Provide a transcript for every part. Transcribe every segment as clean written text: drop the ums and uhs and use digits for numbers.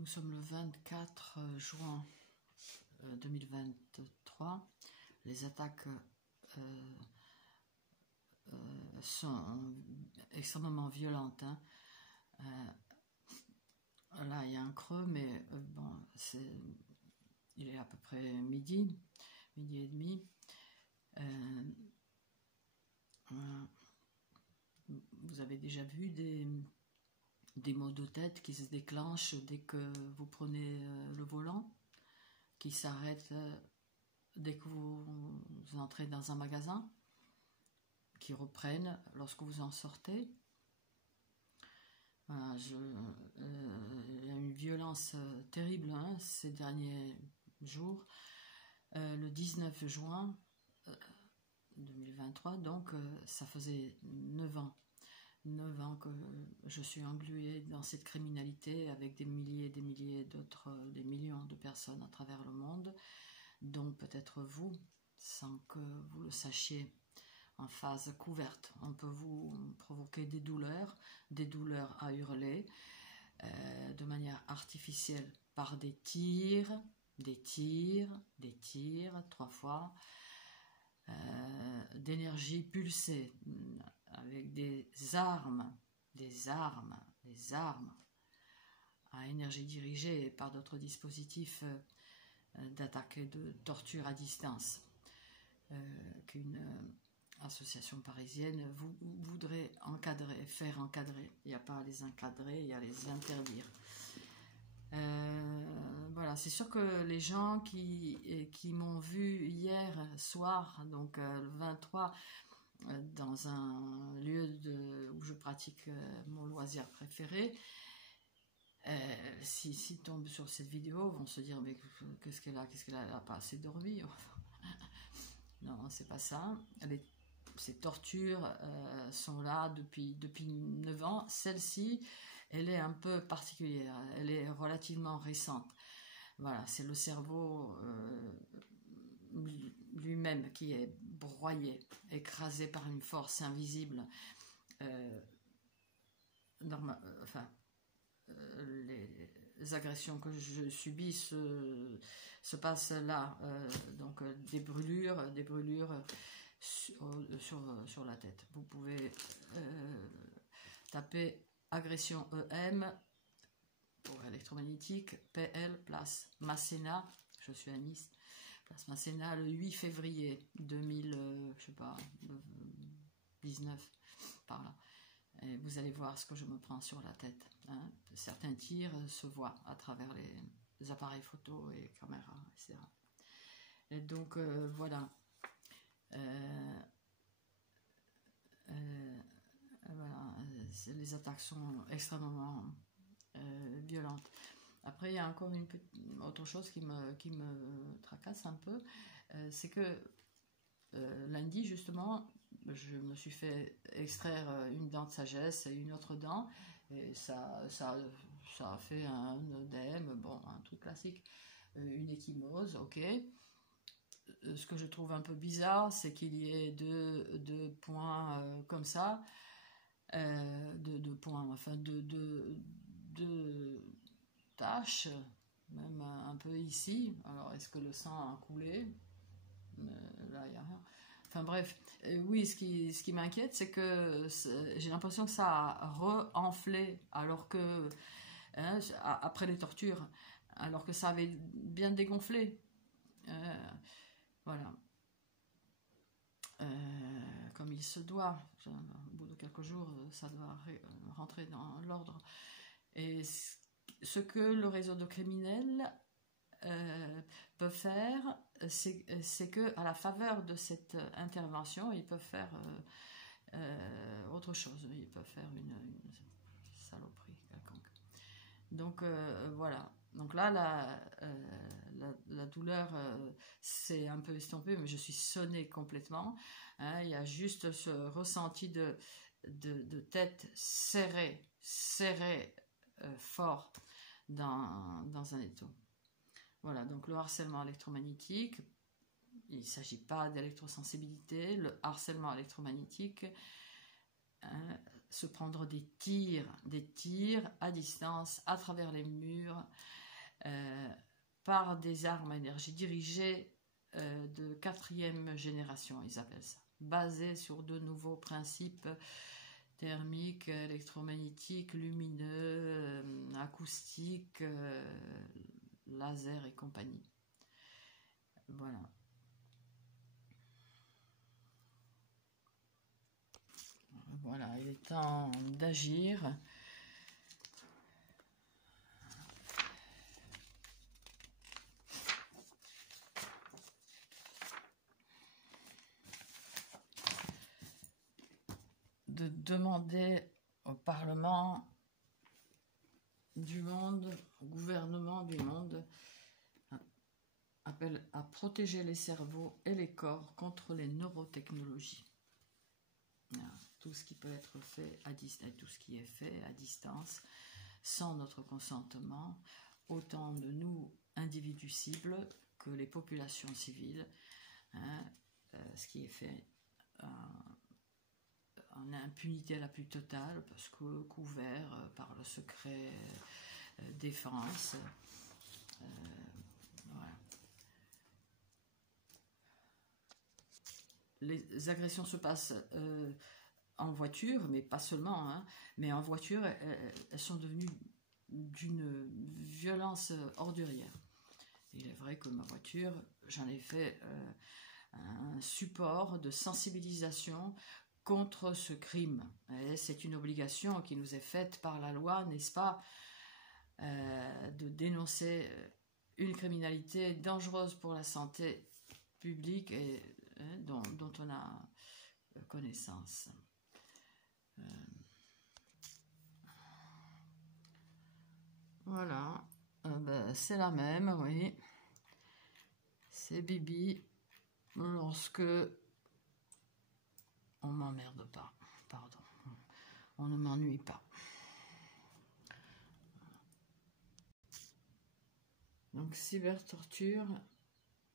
Nous sommes le 24 juin 2023. Les attaques sont extrêmement violentes. Là, il y a un creux, mais bon, il est à peu près midi et demi. Vous avez déjà vu des maux de tête qui se déclenchent dès que vous prenez le volant, qui s'arrêtent dès que vous entrez dans un magasin, qui reprennent lorsque vous en sortez. Voilà, il y a une violence terrible ces derniers jours. Le 19 juin 2023, donc ça faisait 9 ans que je suis engluée dans cette criminalité avec des milliers et des milliers d'autres, des millions de personnes à travers le monde, dont peut-être vous, sans que vous le sachiez, en phase couverte. On peut vous provoquer des douleurs à hurler, de manière artificielle, par des tirs, 3 fois, d'énergie pulsée, avec des armes à énergie dirigée par d'autres dispositifs d'attaque et de torture à distance qu'une association parisienne voudrait faire encadrer. Il n'y a pas à les encadrer, il y a à les interdire. Voilà, c'est sûr que les gens qui m'ont vu hier soir, donc le 23, dans un lieu où je pratique mon loisir préféré, s'ils tombent sur cette vidéo, vont se dire mais qu'est-ce qu'elle a, elle n'a pas assez dormi. Non, c'est pas ça. Ces tortures sont là depuis 9 ans. Celle-ci, elle est un peu particulière, elle est relativement récente. Voilà, c'est le cerveau lui-même qui est broyé, écrasé par une force invisible. Les agressions que je subis se passent là, donc des brûlures sur la tête. Vous pouvez taper agression EM pour électromagnétique, PL, place Masséna, je suis à Nice, place Masséna, le 8 février 2019, par là. Et vous allez voir ce que je me prends sur la tête. Certains tirs se voient à travers les appareils photo et caméras, etc. Et donc, voilà. Voilà. Les attaques sont extrêmement violentes. Après, il y a encore autre chose qui me tracasse un peu. C'est que lundi, justement, je me suis fait extraire une dent de sagesse et une autre dent, et ça a fait un œdème, bon, un truc classique, une ecchymose, ok. Ce que je trouve un peu bizarre, c'est qu'il y ait deux points comme ça, deux points, enfin deux taches, même un peu ici. Alors, est-ce que le sang a coulé? Là, il n'y a rien. Enfin bref, oui, ce qui m'inquiète, c'est que j'ai l'impression que ça a re-enflé, alors que, après les tortures, alors que ça avait bien dégonflé. Voilà. Comme il se doit. Au bout de quelques jours, ça doit rentrer dans l'ordre. Et ce que le réseau de criminels peut faire, c'est que à la faveur de cette intervention, ils peuvent faire autre chose. Ils peuvent faire une saloperie quelconque. Donc voilà. Donc là, la douleur s'est un peu estompée, mais je suis sonnée complètement. Il y a juste ce ressenti de tête serrée fort dans un étau. Voilà, donc le harcèlement électromagnétique, il ne s'agit pas d'électrosensibilité. Le harcèlement électromagnétique, se prendre des tirs à distance, à travers les murs, par des armes à énergie dirigée de 4e génération, ils appellent ça, basées sur de nouveaux principes thermiques, électromagnétiques, lumineux, acoustiques, laser et compagnie. Voilà. Voilà, il est temps d'agir. De demander au Parlement du monde, au gouvernement du monde, appelle à protéger les cerveaux et les corps contre les neurotechnologies. Tout ce qui peut être fait à distance, tout ce qui est fait à distance, sans notre consentement, autant de nous individus cibles que les populations civiles, ce qui est fait en impunité la plus totale, parce que couvert par le secret défense. Voilà. Les agressions se passent en voiture, mais pas seulement, hein, mais en voiture, elles sont devenues d'une violence ordurière. Il est vrai que ma voiture, j'en ai fait un support de sensibilisation contre ce crime. C'est une obligation qui nous est faite par la loi, n'est-ce pas, de dénoncer une criminalité dangereuse pour la santé publique et dont on a connaissance. Voilà, c'est la même, oui. C'est Bibi lorsque on m'emmerde pas, pardon, on ne m'ennuie pas. Donc cybertorture,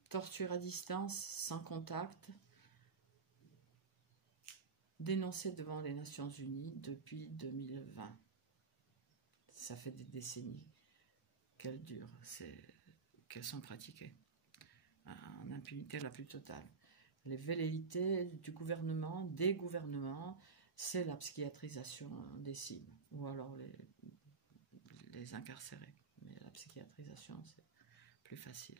torture à distance, sans contact, dénoncée devant les Nations Unies depuis 2020. Ça fait des décennies qu'elles durent, qu'elles sont pratiquées en impunité la plus totale. Les velléités du gouvernement, des gouvernements, c'est la psychiatrisation des cibles, ou alors les incarcérer. Mais la psychiatrisation, c'est plus facile.